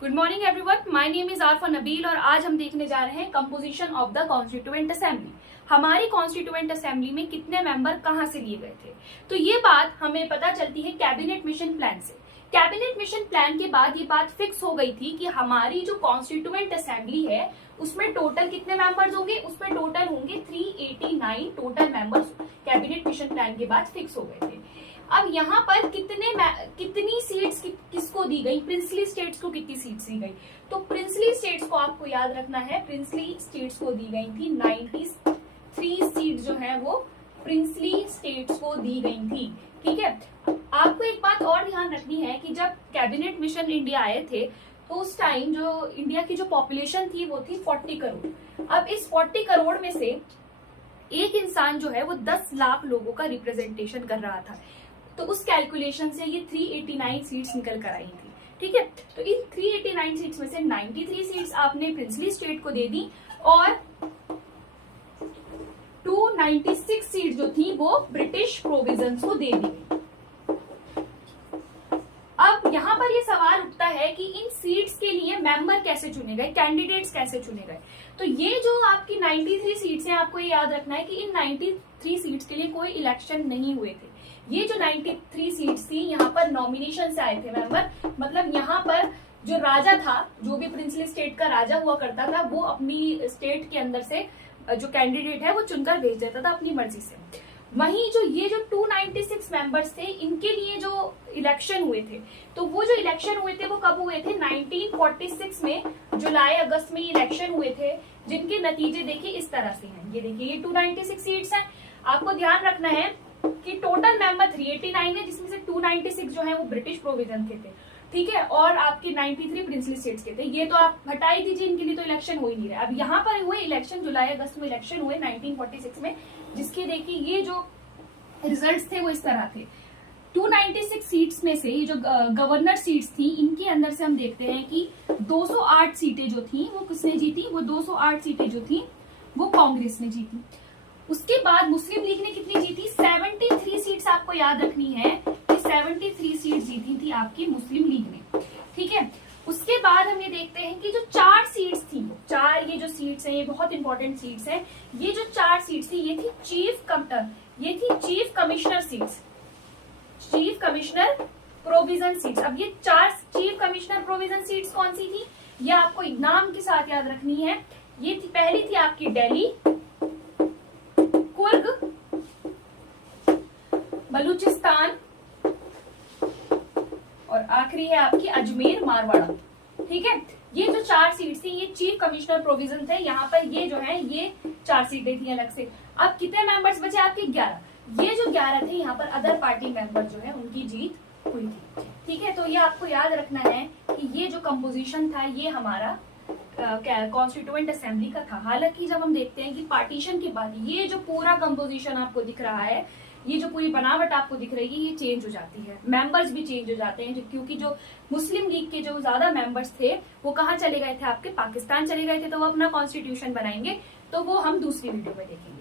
Good morning everyone, my name is Arfa Nabeel और आज हम देखने जा रहे हैं composition of the constituent assembly. हमारी कॉन्स्टिट्यूएंट असेंबली में कितने मेंबर कहां से लिए गए थे, तो ये बात हमें पता चलती है कैबिनेट मिशन प्लान से। कैबिनेट मिशन प्लान के बाद ये बात फिक्स हो गई थी कि हमारी जो कॉन्स्टिट्यूएंट असेंबली है उसमें टोटल कितने मेंबर्स होंगे, उसमें टोटल होंगे 389 total members. Cabinet mission plan के बाद फिक्स हो गए थे। अब यहाँ पर कितनी सीट्स किसको दी गई, प्रिंसली स्टेट्स को कितनी सीट्स दी गई, तो प्रिंसली स्टेट्स को आपको याद रखना है, प्रिंसली स्टेट्स को दी गई थी 93 सीट जो है वो प्रिंसली स्टेट्स को दी गई थी। ठीक है, आपको एक बात और ध्यान रखनी है कि जब कैबिनेट मिशन इंडिया आए थे तो उस टाइम जो इंडिया की जो पॉपुलेशन थी वो थी 40 करोड़। अब इस 40 करोड़ में से एक इंसान जो है वो 10 लाख लोगों का रिप्रेजेंटेशन कर रहा था, तो उस कैलकुलेशन से ये 389 सीट्स निकल कर आई थी। ठीक है, तो इन 389 सीट्स में से 93 सीट्स आपने प्रिंसली स्टेट को दे दी और 296 सीट जो थी वो ब्रिटिश प्रोविजंस को दे दी। अब यहाँ पर ये सवाल उठता है कि इन सीट्स के लिए मेंबर कैसे चुने गए, कैंडिडेट्स कैसे चुने गए। तो ये जो आपकी 93 सीट्स हैं, आपको ये याद रखना है कि इन 93 सीट्स के लिए कोई इलेक्शन नहीं हुए थे। ये जो 93 सीट्स थी यहाँ पर नॉमिनेशन से आए थे मेंबर, मतलब यहाँ पर जो राजा था, जो भी प्रिंसली स्टेट का राजा हुआ करता था, वो अपनी स्टेट के अंदर से जो कैंडिडेट है वो चुनकर भेज देता था अपनी मर्जी से। वहीं जो ये जो 296 मेंबर्स थे, इनके लिए जो इलेक्शन हुए थे, तो वो जो इलेक्शन हुए थे वो कब हुए थे, 1946 में जुलाई अगस्त में इलेक्शन हुए थे, जिनके नतीजे देखिए इस तरह से हैं। ये देखिए ये 296 सीट्स हैं। आपको ध्यान रखना है कि टोटल मेंबर 389 है, जिसमें से 296 जो है वो ब्रिटिश प्रोविजन के थे। ठीक है, और आपके 93 प्रिंसली स्टेट्स के थे। ये तो आप हटा ही दीजिए, इनके लिए तो इलेक्शन हो ही नहीं रहा। अब यहाँ पर हुए इलेक्शन, जुलाई अगस्त में इलेक्शन हुए 1946 में, जिसके देखिए ये जो रिजल्ट्स थे वो इस तरह थे। 296 सीट्स में से ये जो गवर्नर सीट्स थी, इनके अंदर से हम देखते हैं कि 208 सीटें जो थी वो किसने जीती, वो 208 सीटें जो थी वो कांग्रेस ने जीती। उसके बाद मुस्लिम लीग ने कितनी जीती, 73 सीट्स। आपको याद रखनी है कि 73 सीट्स जीती थी आपकी मुस्लिम लीग ने। ठीक है, उसके बाद हम ये देखते हैं कि जो 4 सीट्स थी, ये जो सीट्स हैं ये बहुत इंपॉर्टेंट सीट्स हैं। ये जो 4 सीट्स थी ये थी chief commissioner seats, chief commissioner provision seats. अब ये 4 चीफ कमिश्नर प्रोविजन सीट्स कौन सी थी, ये आपको नाम के साथ याद रखनी है। ये थी, पहली थी आपकी दिल्ली, कुर्ग, बलूचिस्तान और आखिरी है आपकी अजमेर मारवाड़ा। ठीक है, ये जो 4 सीट्स थी ये चीफ कमिश्नर प्रोविजन थे। यहाँ पर ये जो है ये 4 सीटें थी अलग से। अब कितने मेंबर्स बचे आपके, 11। ये जो 11 थे यहाँ पर अदर पार्टी मेंबर जो है उनकी जीत हुई थी। ठीक है, तो ये आपको याद रखना है कि ये जो कंपोजिशन था ये हमारा कॉन्स्टिट्यूएंट असेंबली का था। हालांकि जब हम देखते हैं कि पार्टीशन के बाद ये जो पूरा कंपोजिशन आपको दिख रहा है, ये जो पूरी बनावट आपको दिख रही है, ये चेंज हो जाती है, मेंबर्स भी चेंज हो जाते हैं, क्योंकि जो मुस्लिम लीग के जो ज्यादा मेंबर्स थे वो कहाँ चले गए थे, आपके पाकिस्तान चले गए थे, तो वो अपना कॉन्स्टिट्यूशन बनाएंगे, तो वो हम दूसरी वीडियो में देखेंगे।